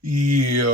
Yo,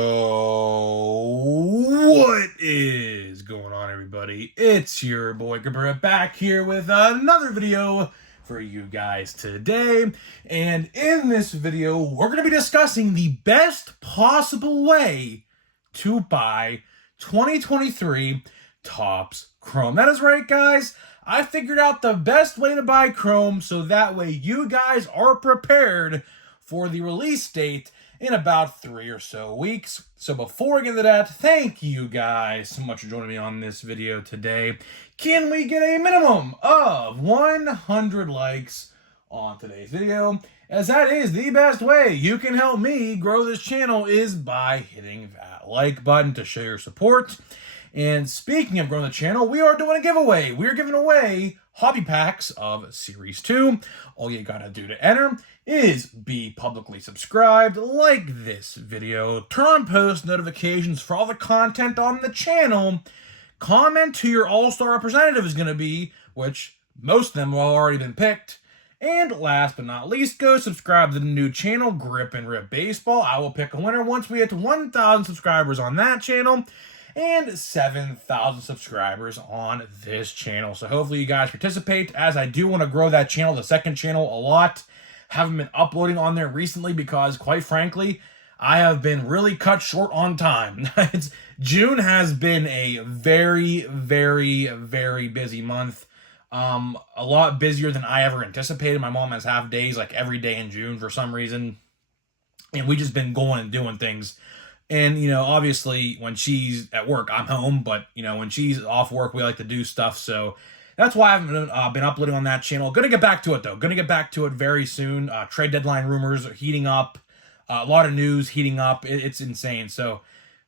what is going on, everybody? It's your boy Cabrera back here with another video for you guys today. And in this video, we're going to be discussing the best possible way to buy 2023 Topps Chrome. That is right, guys. I figured out the best way to buy Chrome so that way you guys are prepared for the release date in about 3 or so weeks. So before we get into that, thank you guys so much for joining me on this video today. Can we get a minimum of 100 likes on today's video? As that is the best way you can help me grow this channel is by hitting that like button to show your support. And speaking of growing the channel, we are doing a giveaway. We're giving away hobby packs of Series 2. All you gotta do to enter is be publicly subscribed, like this video, turn on post notifications for all the content on the channel, comment who your all-star representative is going to be, which most of them have already been picked, and last but not least, go subscribe to the new channel, Grip and Rip Baseball. I will pick a winner once we get to 1,000 subscribers on that channel and 7,000 subscribers on this channel. So hopefully you guys participate, as I do want to grow that channel, the second channel, a lot. Haven't been uploading on there recently because, quite frankly, I have been really cut short on time. June has been a very, very, very busy month. A lot busier than I ever anticipated. My mom has half days like every day in June for some reason. And we just been going and doing things. And, obviously when she's at work, I'm home. But, when she's off work, we like to do stuff. So that's why I haven't been uploading on that channel. Gonna get back to it, though. Gonna get back to it very soon. Trade deadline rumors are heating up. A lot of news heating up. It's insane. So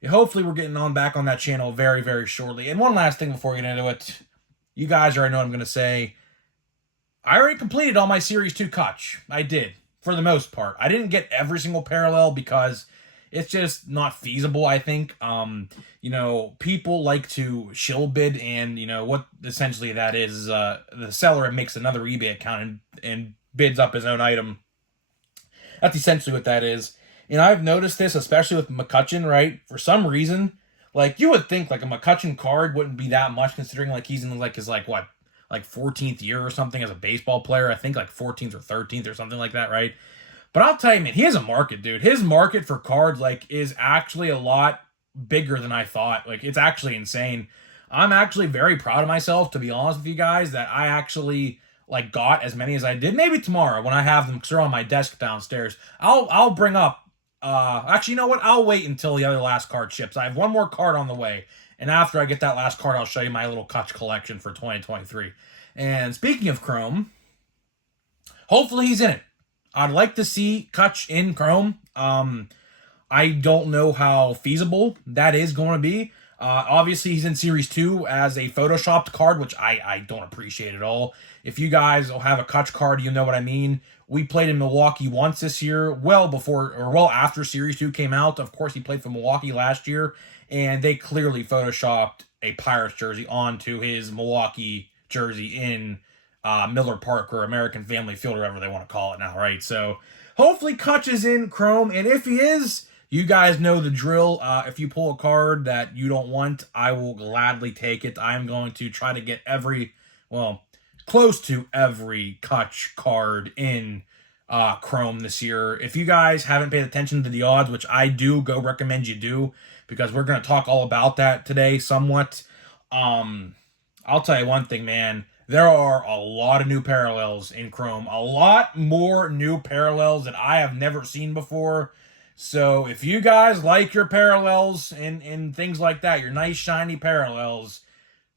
hopefully we're getting on back on that channel very, very shortly. And one last thing before we get into it. You guys already know what I'm going to say. I already completed all my Series 2 cuts. I did, for the most part. I didn't get every single parallel because it's just not feasible, I think. People like to shill bid, and, what essentially that is the seller makes another eBay account and bids up his own item. That's essentially what that is. And I've noticed this, especially with McCutchen, right? For some reason, like, you would think, like, a McCutchen card wouldn't be that much, considering, like, he's in, like, his, like, what? Like, 14th year or something as a baseball player. I think, like, 14th or 13th or something like that, right? But I'll tell you, man, he has a market, dude. His market for cards, like, is actually a lot bigger than I thought. Like, it's actually insane. I'm actually very proud of myself, to be honest with you guys, that I actually, like, got as many as I did. Maybe tomorrow when I have them, because they're on my desk downstairs, I'll bring up, actually, you know what? I'll wait until the other last card ships. I have one more card on the way. And after I get that last card, I'll show you my little Kutch collection for 2023. And speaking of Chrome, hopefully he's in it. I'd like to see Kutch in Chrome. I don't know how feasible that is going to be. Obviously, he's in Series 2 as a photoshopped card, which I don't appreciate at all. If you guys have a Kutch card, you know what I mean. We played in Milwaukee once this year, well after Series 2 came out. Of course, he played for Milwaukee last year, and they clearly photoshopped a Pirates jersey onto his Milwaukee jersey in Miller Park or American Family Field, or whatever they want to call it now, right? So hopefully Kutch is in Chrome, and if he is, you guys know the drill. If you pull a card that you don't want, I will gladly take it. I'm going to try to get close to every Kutch card in Chrome this year. If you guys haven't paid attention to the odds, which I do, go recommend you do, because we're going to talk all about that today somewhat. I'll tell you one thing, man. There are a lot of new parallels in Chrome. A lot more new parallels that I have never seen before. So if you guys like your parallels and things like that, your nice shiny parallels,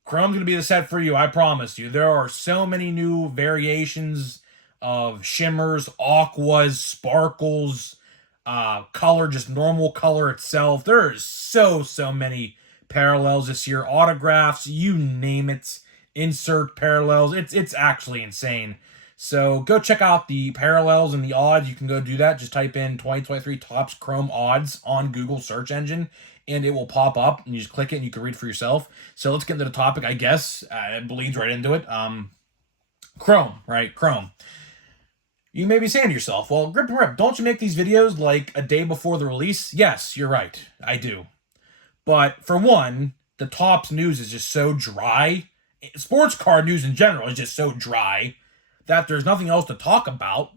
Chrome's going to be the set for you, I promise you. There are so many new variations of shimmers, aquas, sparkles, color, just normal color itself. There's so many parallels this year. Autographs, you name it. Insert parallels. It's actually insane. So go check out the parallels and the odds. You can go do that. Just type in 2023 Topps Chrome odds on Google search engine, and it will pop up, and you just click it and you can read for yourself. So let's get into the topic, I guess. It bleeds right into it. Chrome, right? Chrome. You may be saying to yourself, well, Grip and Rip, don't you make these videos like a day before the release? Yes, you're right. I do. But for one, the Topps news is just so dry. Sports card news in general is just so dry that there's nothing else to talk about.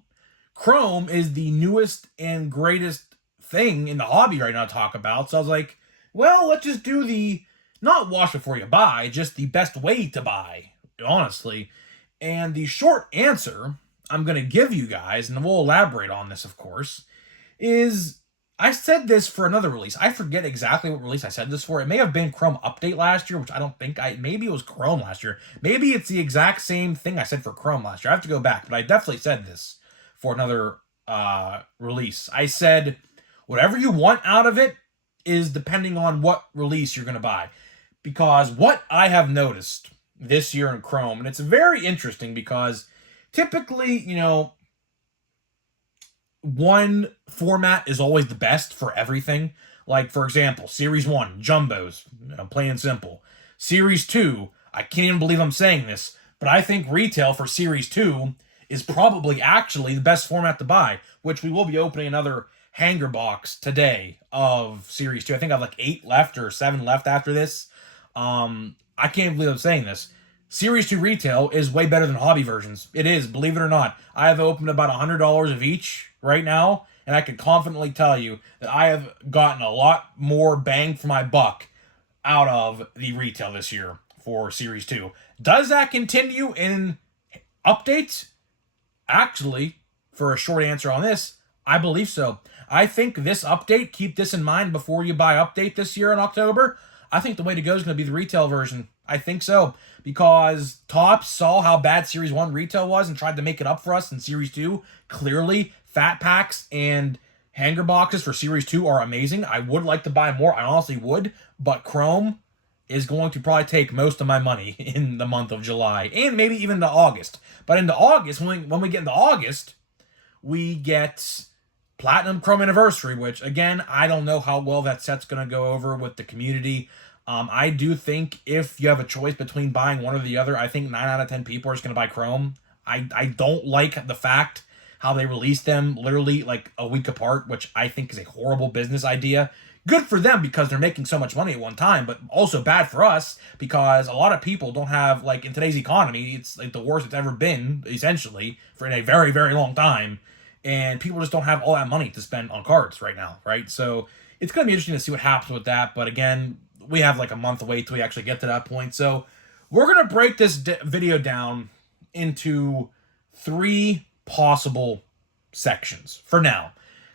Chrome is the newest and greatest thing in the hobby right now to talk about. So I was like, well, let's just do the not wash before you buy, just the best way to buy, honestly. And the short answer I'm going to give you guys, and we'll elaborate on this, of course, is I said this for another release. I forget exactly what release I said this for. It may have been Chrome Update last year, which I don't think maybe it was Chrome last year. Maybe it's the exact same thing I said for Chrome last year. I have to go back, but I definitely said this for another release. I said, whatever you want out of it is depending on what release you're going to buy. Because what I have noticed this year in Chrome, and it's very interesting because typically, one format is always the best for everything. Like, for example, Series 1, Jumbos, plain and simple. Series 2, I can't even believe I'm saying this, but I think retail for Series 2 is probably actually the best format to buy, which we will be opening another hanger box today of Series 2. I think I have like 8 left or 7 left after this. I can't believe I'm saying this. Series 2 retail is way better than hobby versions. It is, believe it or not. I have opened about $100 of each right now, and I can confidently tell you that I have gotten a lot more bang for my buck out of the retail this year for Series 2. Does that continue in updates? Actually, for a short answer on this, I believe so. I think this update, keep this in mind before you buy update this year in October, I think the way to go is going to be the retail version. I think so. Because Topps saw how bad Series 1 retail was and tried to make it up for us in Series 2. Clearly, fat packs and hanger boxes for Series 2 are amazing. I would like to buy more. I honestly would. But Chrome is going to probably take most of my money in the month of July. And maybe even into August. But into August, when we get into August, we get Platinum Chrome Anniversary, which, again, I don't know how well that set's going to go over with the community. I do think if you have a choice between buying one or the other, I think 9 out of 10 people are just going to buy Chrome. I don't like the fact how they released them literally like a week apart, which I think is a horrible business idea. Good for them because they're making so much money at one time, but also bad for us because a lot of people don't have, like, in today's economy, it's like the worst it's ever been, essentially, for a very, very long time. And people just don't have all that money to spend on cards right now, right? So it's going to be interesting to see what happens with that. But again, we have like a month away till we actually get to that point. So we're going to break this video down into 3 possible sections for now.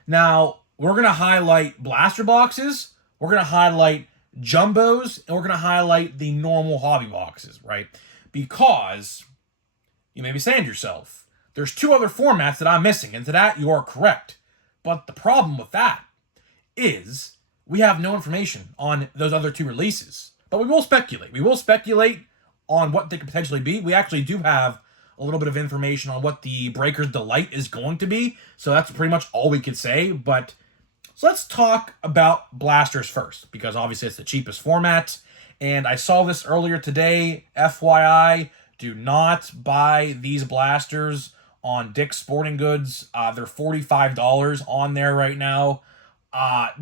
Now, we're going to highlight blaster boxes, we're going to highlight jumbos, and we're going to highlight the normal hobby boxes, right? Because you may be saying to yourself, there's 2 other formats that I'm missing, and to that you are correct. But the problem with that is we have no information on those other 2 releases. But we will speculate. We will speculate on what they could potentially be. We actually do have a little bit of information on what the Breaker's Delight is going to be. So that's pretty much all we could say. But so let's talk about blasters first, because obviously it's the cheapest format. And I saw this earlier today. FYI, do not buy these blasters on Dick's Sporting Goods. They're $45 on there right now.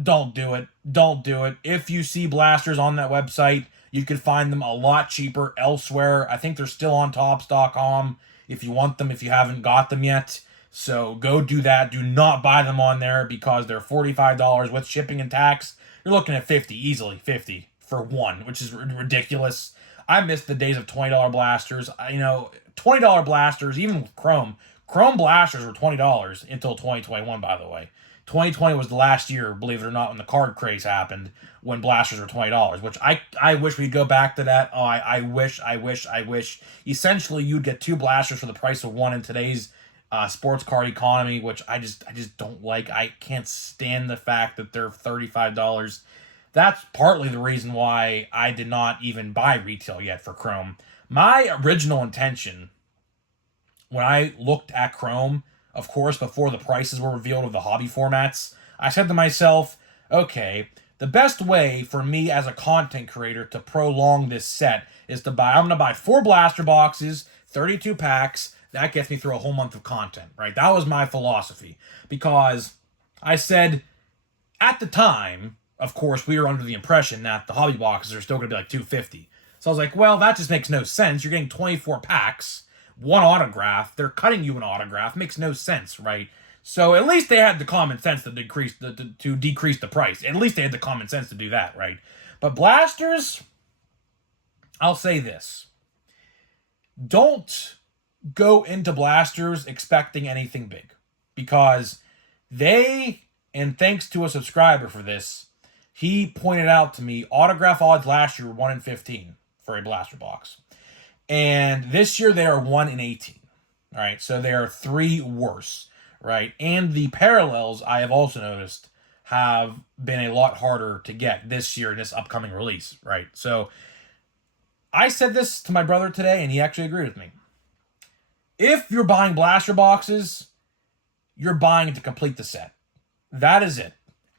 Don't do it. Don't do it. If you see blasters on that website, you could find them a lot cheaper elsewhere. I think they're still on Topps.com if you want them, if you haven't got them yet. So go do that. Do not buy them on there because they're $45 with shipping and tax. You're looking at $50, easily $50 for one, which is ridiculous. I miss the days of $20 blasters. $20 blasters, even with Chrome blasters were $20 until 2021, by the way. 2020 was the last year, believe it or not, when the card craze happened, when blasters were $20, which I wish we'd go back to that. Oh, I wish. Essentially, you'd get 2 blasters for the price of 1 in today's sports card economy, which I just don't like. I can't stand the fact that they're $35. That's partly the reason why I did not even buy retail yet for Chrome. My original intention when I looked at Chrome, of course, before the prices were revealed of the hobby formats, I said to myself, okay, the best way for me as a content creator to prolong this set is I'm going to buy 4 blaster boxes, 32 packs, that gets me through a whole month of content, right? That was my philosophy, because I said at the time, of course, we were under the impression that the hobby boxes are still going to be like $250. So I was like, well, that just makes no sense. You're getting 24 packs, one autograph. They're cutting you an autograph. Makes no sense, right? So at least they had the common sense to decrease the price. At least they had the common sense to do that, right? But blasters, I'll say this. Don't go into blasters expecting anything big, because and thanks to a subscriber for this, he pointed out to me autograph odds last year were 1 in 15 for a blaster box. And this year they are 1 in 18. All right, so they are 3 worse, right? And the parallels, I have also noticed, have been a lot harder to get this year in this upcoming release, right? So I said this to my brother today, and he actually agreed with me. If you're buying blaster boxes, you're buying to complete the set. That is it.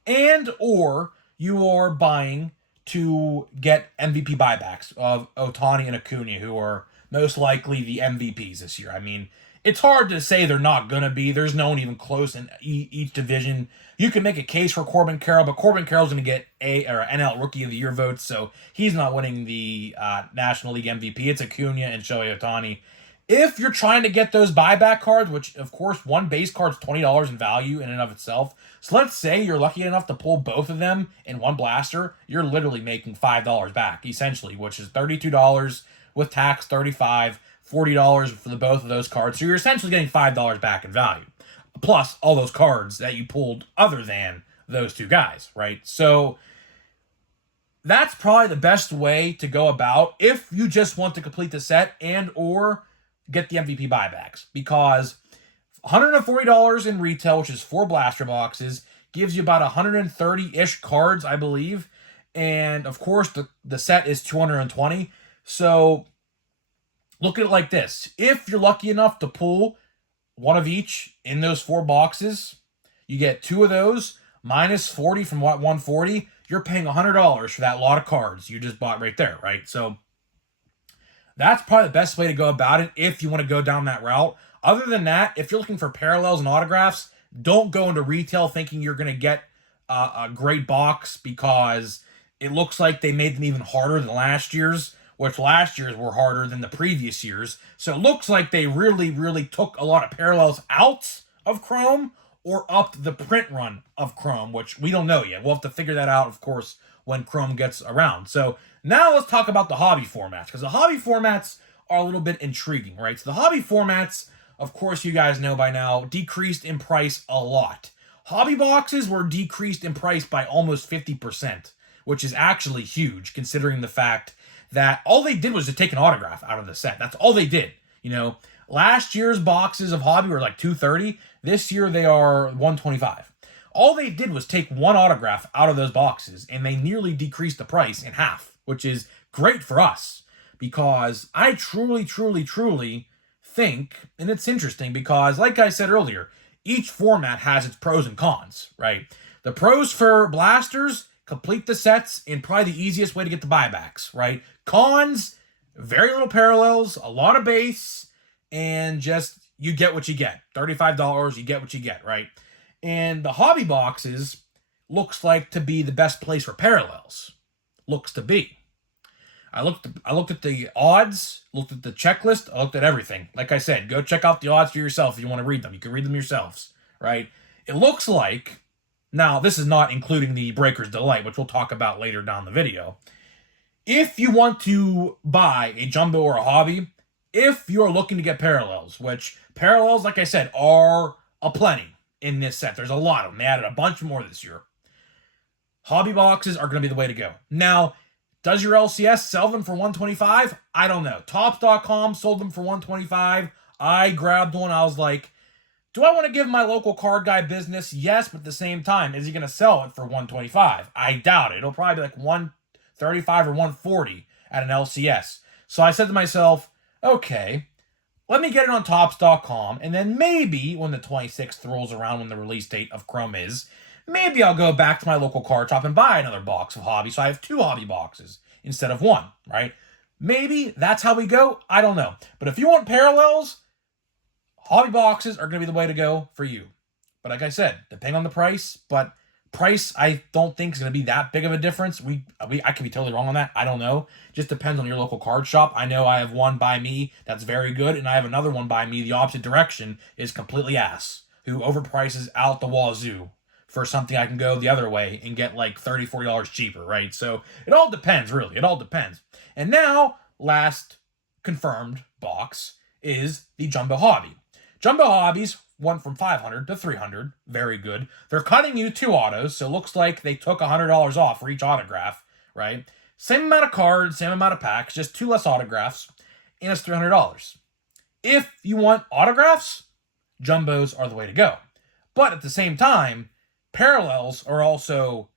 And or you are buying to get MVP buybacks of Ohtani and Acuna, who are most likely the MVPs this year. I mean, it's hard to say they're not going to be. There's no one even close in each division. You can make a case for Corbin Carroll, but Corbin Carroll's going to get NL Rookie of the Year votes, so he's not winning the National League MVP. It's Acuna and Shohei Ohtani. If you're trying to get those buyback cards, which, of course, one base card's $20 in value in and of itself. So let's say you're lucky enough to pull both of them in one blaster. You're literally making $5 back, essentially, which is $32 with tax, $35, $40 for the both of those cards. So you're essentially getting $5 back in value, plus all those cards that you pulled other than those two guys, right? So that's probably the best way to go about if you just want to complete the set and or get the MVP buybacks, because $140 in retail, which is 4 blaster boxes, gives you about 130-ish cards, I believe. And of course, the set is 220. So look at it like this. If you're lucky enough to pull one of each in those 4 boxes, you get 2 of those, minus 40 from what 140, you're paying $100 for that lot of cards you just bought right there, right? So that's probably the best way to go about it if you want to go down that route. Other than that, if you're looking for parallels and autographs, don't go into retail thinking you're going to get a great box, because it looks like they made them even harder than last year's, which last year's were harder than the previous year's. So it looks like they really, really took a lot of parallels out of Chrome or upped the print run of Chrome, which we don't know yet. We'll have to figure that out, of course, when Chrome gets around. So now let's talk about the hobby formats, because the hobby formats are a little bit intriguing, right? So the hobby formats, of course, you guys know by now, decreased in price a lot. Hobby boxes were decreased in price by almost 50%, which is actually huge, considering the fact that all they did was just take an autograph out of the set. That's all they did. You know, last year's boxes of hobby were like $230. This year they are $125. All they did was take one autograph out of those boxes, and they nearly decreased the price in half, which is great for us, because I truly, truly, truly think, and it's interesting because, like I said earlier, each format has its pros and cons, right? The pros for blasters: complete the sets, and probably the easiest way to get the buybacks, right? Cons: very little parallels, a lot of base, and just you get what you get. $35, you get what you get, right? And the hobby boxes looks like to be the best place for parallels. Looks to be. I looked at the odds, looked at the checklist, I looked at everything. Like I said, go check out the odds for yourself if you want to read them. You can read them yourselves, right? It looks like, now this is not including the Breaker's Delight, which we'll talk about later down the video. If you want to buy a jumbo or a hobby, if you're looking to get parallels, which parallels, like I said, are aplenty in this set. There's a lot of them. They added a bunch more this year. Hobby boxes are going to be the way to go. Now, does your LCS sell them for $125? I don't know. Topps.com sold them for $125. I grabbed one. I was like, do I want to give my local card guy business? Yes, but at the same time, is he going to sell it for $125? I doubt it. It'll probably be like $135 or $140 at an LCS. So I said to myself, okay, let me get it on Topps.com, and then maybe when the 26th rolls around, when the release date of Chrome is, maybe I'll go back to my local card shop and buy another box of hobby, so I have 2 hobby boxes instead of 1, right? Maybe that's how we go. I don't know. But if you want parallels, Hobby boxes are going to be the way to go for you. But like I said, depending on the price, but price I don't think is going to be that big of a difference. I could be totally wrong on that. I don't know. Just depends on your local card shop. I know I have one by me that's very good, and I have another one by me the opposite direction is completely ass, who overprices out the wazoo for something I can go the other way and get like $30, $40 cheaper, right? So it all depends, really. It all depends. And now, last confirmed box is the Jumbo Hobby. Jumbo Hobbies went from 500 to 300. Very good. They're cutting you 2 autos, so it looks like they took $100 off for each autograph, right? Same amount of cards, same amount of packs, just 2 less autographs, and it's $300. If you want autographs, Jumbos are the way to go. But at the same time, parallels are also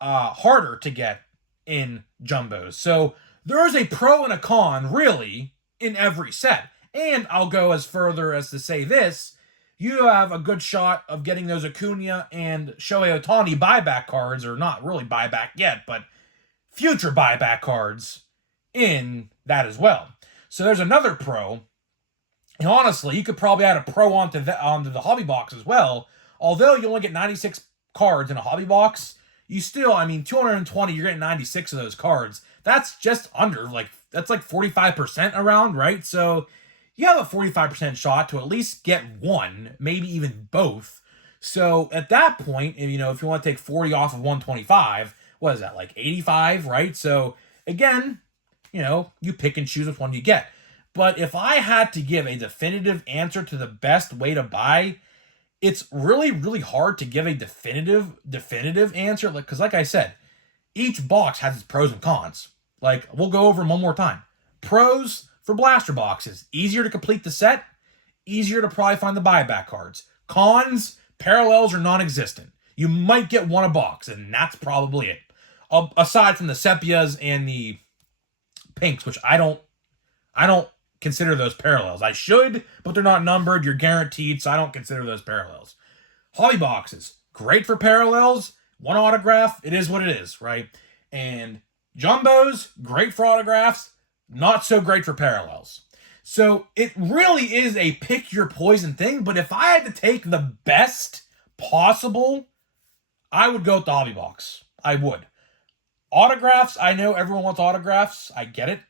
harder to get in Jumbos. So there is a pro and a con, really, in every set. And I'll go as further as to say this, you have a good shot of getting those Acuna and Shohei Ohtani buyback cards, or not really buyback yet, but future buyback cards in that as well. So there's another pro. And honestly, you could probably add a pro onto the hobby box as well. Although you only get 96 cards in a hobby box, you still, 220, you're getting 96 of those cards. That's just under, that's like 45% around, right? So you have a 45% shot to at least get one, maybe even both. So at that point, if you want to take 40 off of 125, what is that, like 85, right? So again, you pick and choose which one you get. But if I had to give a definitive answer to the best way to buy, it's really, really hard to give a definitive answer. Because like I said, each box has its pros and cons. We'll go over them one more time. Pros for blaster boxes: easier to complete the set, easier to probably find the buyback cards. Cons: parallels are non-existent. You might get one a box, and that's probably it. Aside from the sepias and the pinks, which I don't consider those parallels. I should, but they're not numbered. You're guaranteed, so I don't consider those parallels. Hobby boxes, great for parallels. One autograph, it is what it is, right? And Jumbos, great for autographs, not so great for parallels. So it really is a pick your poison thing, but if I had to take the best possible, I would go with the hobby box. I would. Autographs, I know everyone wants autographs. I get it.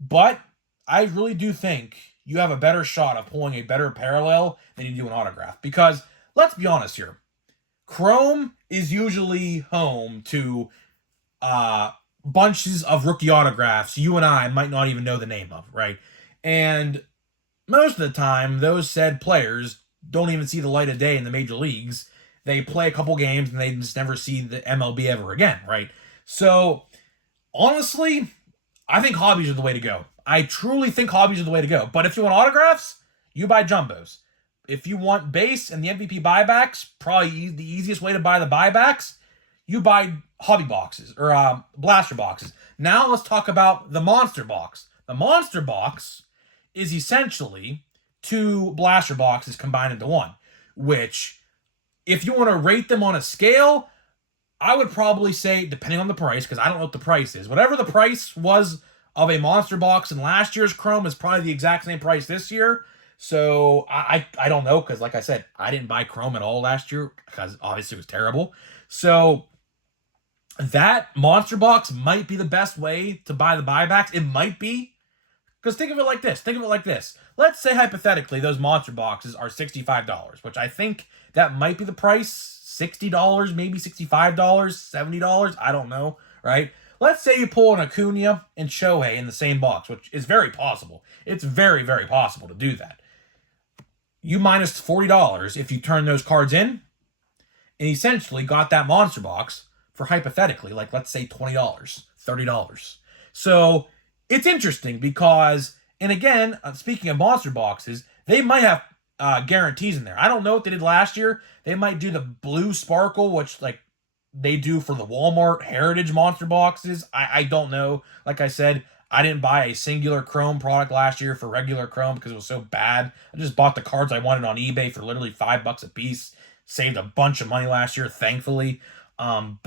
But I really do think you have a better shot of pulling a better parallel than you do an autograph. Because, let's be honest here, Chrome is usually home to bunches of rookie autographs you and I might not even know the name of, right? And most of the time, those said players don't even see the light of day in the major leagues. They play a couple games and they just never see the MLB ever again, right? So, honestly, I think hobbies are the way to go. I truly think hobbies are the way to go. But if you want autographs, you buy Jumbos. If you want base and the MVP buybacks, probably the easiest way to buy the buybacks, you buy hobby boxes or blaster boxes. Now let's talk about the monster box. The monster box is essentially 2 blaster boxes combined into one, which, if you want to rate them on a scale, I would probably say, depending on the price, because I don't know what the price is, whatever the price was of a monster box in last year's Chrome is probably the exact same price this year. So I don't know, because like I said, I didn't buy Chrome at all last year because obviously it was terrible. So that monster box might be the best way to buy the buybacks. It might be. Because think of it like this. Let's say hypothetically those monster boxes are $65, which I think that might be the price. $60, maybe $65, $70, I don't know, right? Let's say you pull an Acuna and Shohei in the same box, which is very possible. It's very, very possible to do that. You minus $40 if you turn those cards in, and essentially got that monster box for hypothetically, let's say $20, $30. So it's interesting because, and again, speaking of monster boxes, they might have guarantees in there. I don't know what they did last year. They might do the blue sparkle, which they do for the Walmart Heritage monster boxes. I don't know. Like I said, I didn't buy a singular Chrome product last year for regular Chrome because it was so bad. I just bought the cards I wanted on eBay for literally $5 a piece. Saved a bunch of money last year, thankfully. And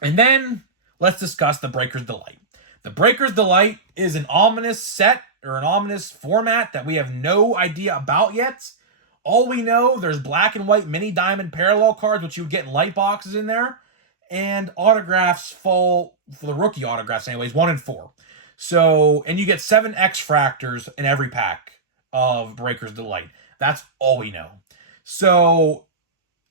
then let's discuss the Breaker's Delight. The Breaker's Delight is an ominous set, or an ominous format that we have no idea about yet. All we know, there's black and white mini diamond parallel cards, which you would get in light boxes in there, and autographs fall, for the rookie autographs anyways, 1 in 4. So, and you get 7 X-Fractors in every pack of Breakers Delight. That's all we know. So,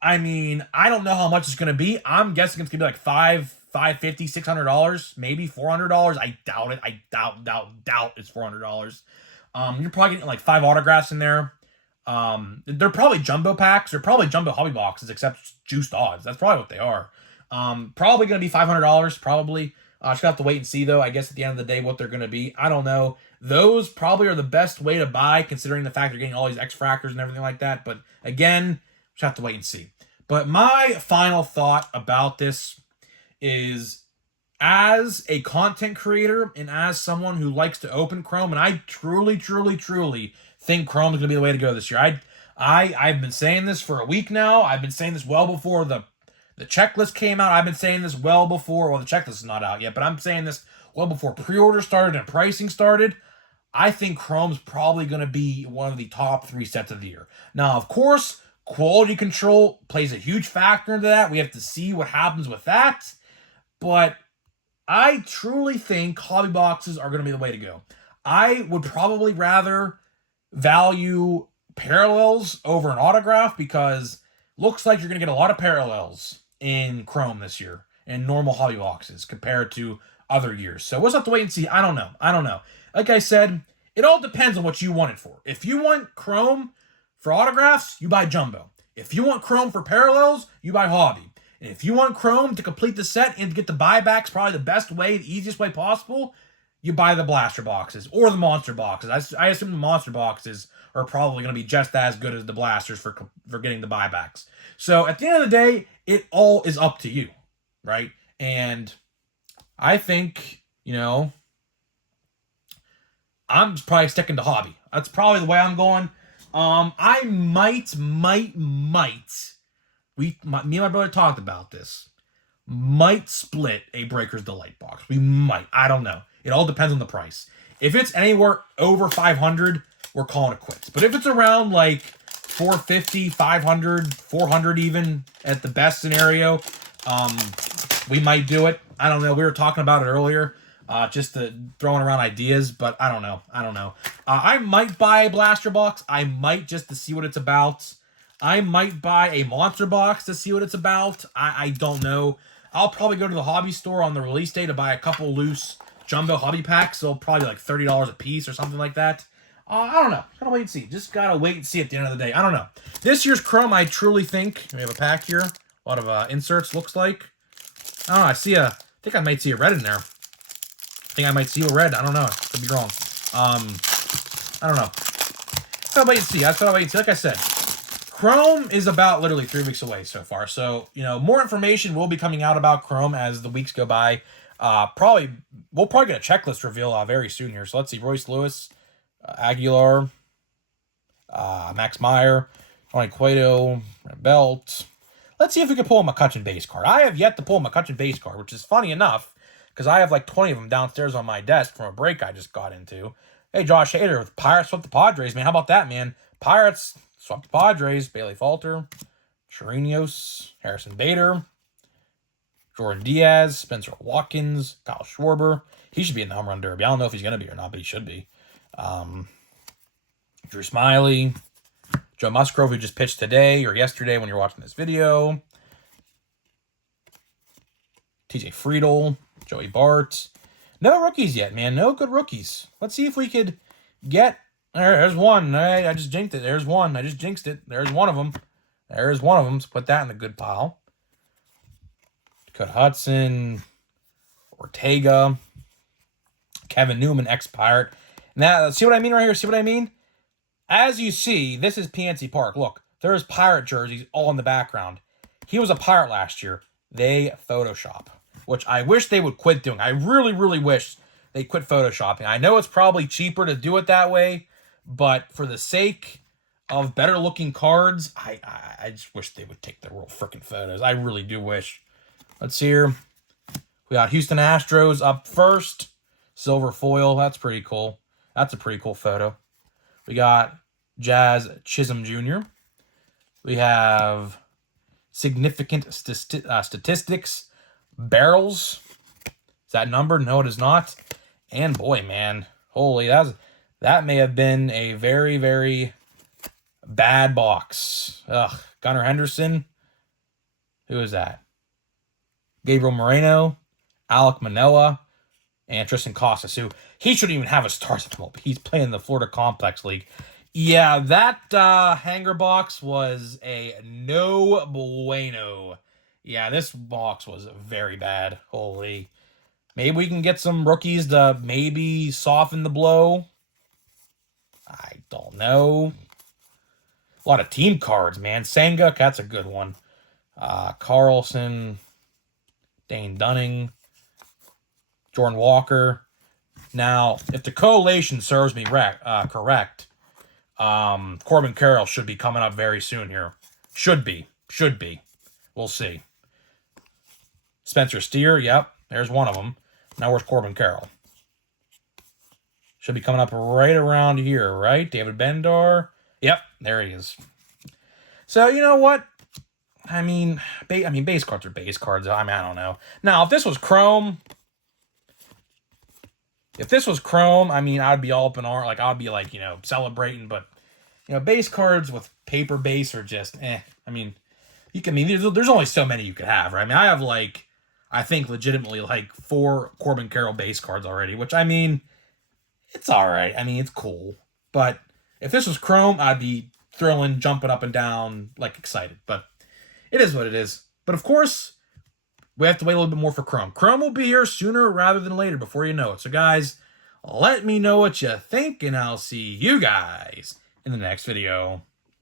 I mean, I don't know how much it's going to be. I'm guessing it's going to be like $550, $600, maybe $400. I doubt it. I doubt it's $400. You're probably getting like 5 autographs in there. They're probably jumbo packs. They're probably jumbo hobby boxes, except juiced odds. That's probably what they are. Probably going to be $500, probably. Just have to wait and see, though, I guess, at the end of the day, what they're going to be. I don't know. Those probably are the best way to buy, considering the fact you're getting all these X-Fractors and everything like that. But, again, just have to wait and see. But my final thought about this is, as a content creator and as someone who likes to open Chrome, and I truly think Chrome is going to be the way to go this year. I've been saying this for a week now. I've been saying this well before the checklist came out. I've been saying this well before, well, the checklist is not out yet, but I'm saying this well before pre-order started and pricing started. I think Chrome's probably going to be one of the top 3 sets of the year. Now, of course, quality control plays a huge factor into that. We have to see what happens with that. But I truly think hobby boxes are going to be the way to go. I would probably rather value parallels over an autograph, because looks like you're going to get a lot of parallels in Chrome this year in normal hobby boxes compared to other years. So we'll just have to wait and see. I don't know. Like I said, it all depends on what you want it for. If you want Chrome for autographs, you buy jumbo. If you want Chrome for parallels, you buy hobby. And if you want Chrome to complete the set and to get the buybacks probably the best way, the easiest way possible, you buy the blaster boxes or the monster boxes. I assume the monster boxes are probably going to be just as good as the blasters for getting the buybacks. So at the end of the day, it all is up to you, right? And I think, I'm probably sticking to hobby. That's probably the way I'm going. I might. Me and my brother talked about this. Might split a Breakers Delight box. We might. I don't know. It all depends on the price. If it's anywhere over 500, we're calling it quits. But if it's around like 450, 500, 400 even at the best scenario, we might do it. I don't know. We were talking about it earlier, just throwing around ideas, but I don't know. I might buy a blaster box. I might, just to see what it's about. I might buy a monster box to see what it's about. I don't know. I'll probably go to the hobby store on the release day to buy a couple loose jumbo hobby packs. They'll probably be like $30 a piece or something like that. I don't know. Gotta wait and see. Just gotta wait and see at the end of the day. I don't know. This year's Chrome, I truly think, we have a pack here. A lot of inserts, looks like. I don't know. I think I might see a red in there. I think I might see a red. I don't know. Could be wrong. I don't know. Gotta wait and see. That's what I wait and see. Like I said, Chrome is about literally 3 weeks away so far. So, more information will be coming out about Chrome as the weeks go by. We'll probably get a checklist reveal very soon here. So let's see. Royce Lewis, Aguilar, Max Meyer, Tony Cueto, Belt. Let's see if we can pull a McCutchen base card. I have yet to pull a McCutchen base card, which is funny enough, because I have like 20 of them downstairs on my desk from a break I just got into. Hey, Josh Hader with Pirates swept the Padres, man. How about that, man? Pirates swept the Padres. Bailey Falter, Chirinos, Harrison Bader, Jordan Diaz, Spencer Watkins, Kyle Schwarber. He should be in the home run derby. I don't know if he's going to be or not, but he should be. Drew Smiley, Joe Musgrove, who just pitched today or yesterday when you're watching this video. TJ Friedel, Joey Bart. No rookies yet, man. No good rookies. Let's see if we could get... There's one. I just jinxed it. There's one. I just jinxed it. There's one of them. There's one of them. So put that in the good pile. Dakota Hudson, Ortega, Kevin Newman, ex-Pirate. Now, see what I mean right here? See what I mean? As you see, this is PNC Park. Look, there's Pirate jerseys all in the background. He was a Pirate last year. They Photoshop, which I wish they would quit doing. I really wish they quit Photoshopping. I know it's probably cheaper to do it that way, but for the sake of better looking cards, I just wish they would take the real freaking photos. I really do wish. Let's see here. We got Houston Astros up first. Silver foil. That's pretty cool. That's a pretty cool photo. We got Jazz Chisholm Jr. We have Significant Statistics Barrels. Is that numbered? No, it is not. And boy, man, holy, that may have been a very, very bad box. Ugh, Gunnar Henderson. Who is that? Gabriel Moreno, Alek Manoah, and Tristan Costas, who he shouldn't even have a start at the moment. He's playing in the Florida Complex League. Yeah, that hanger box was a no bueno. Yeah, this box was very bad. Holy. Maybe we can get some rookies to maybe soften the blow. I don't know. A lot of team cards, man. Sanguk, that's a good one. Carlson, Dane Dunning, Jordan Walker. Now, if the collation serves me correct, Corbin Carroll should be coming up very soon here. Should be. We'll see. Spencer Steer, yep, there's one of them. Now where's Corbin Carroll? Should be coming up right around here, right? David Bendar. Yep, there he is. So, you know what? I mean, base cards are base cards. I don't know. Now, if this was Chrome, I mean, I'd be all up in arms. Like, I'd be like, celebrating. But, base cards with paper base are just, I mean, there's only so many you could have, right? I mean, I have, I think legitimately, 4 Corbin Carroll base cards already, which, I mean, it's all right. I mean, it's cool. But if this was Chrome, I'd be thrilling, jumping up and down, excited. But it is what it is. But, of course, we have to wait a little bit more for Chrome. Chrome will be here sooner rather than later before you know it. So, guys, let me know what you think, and I'll see you guys in the next video.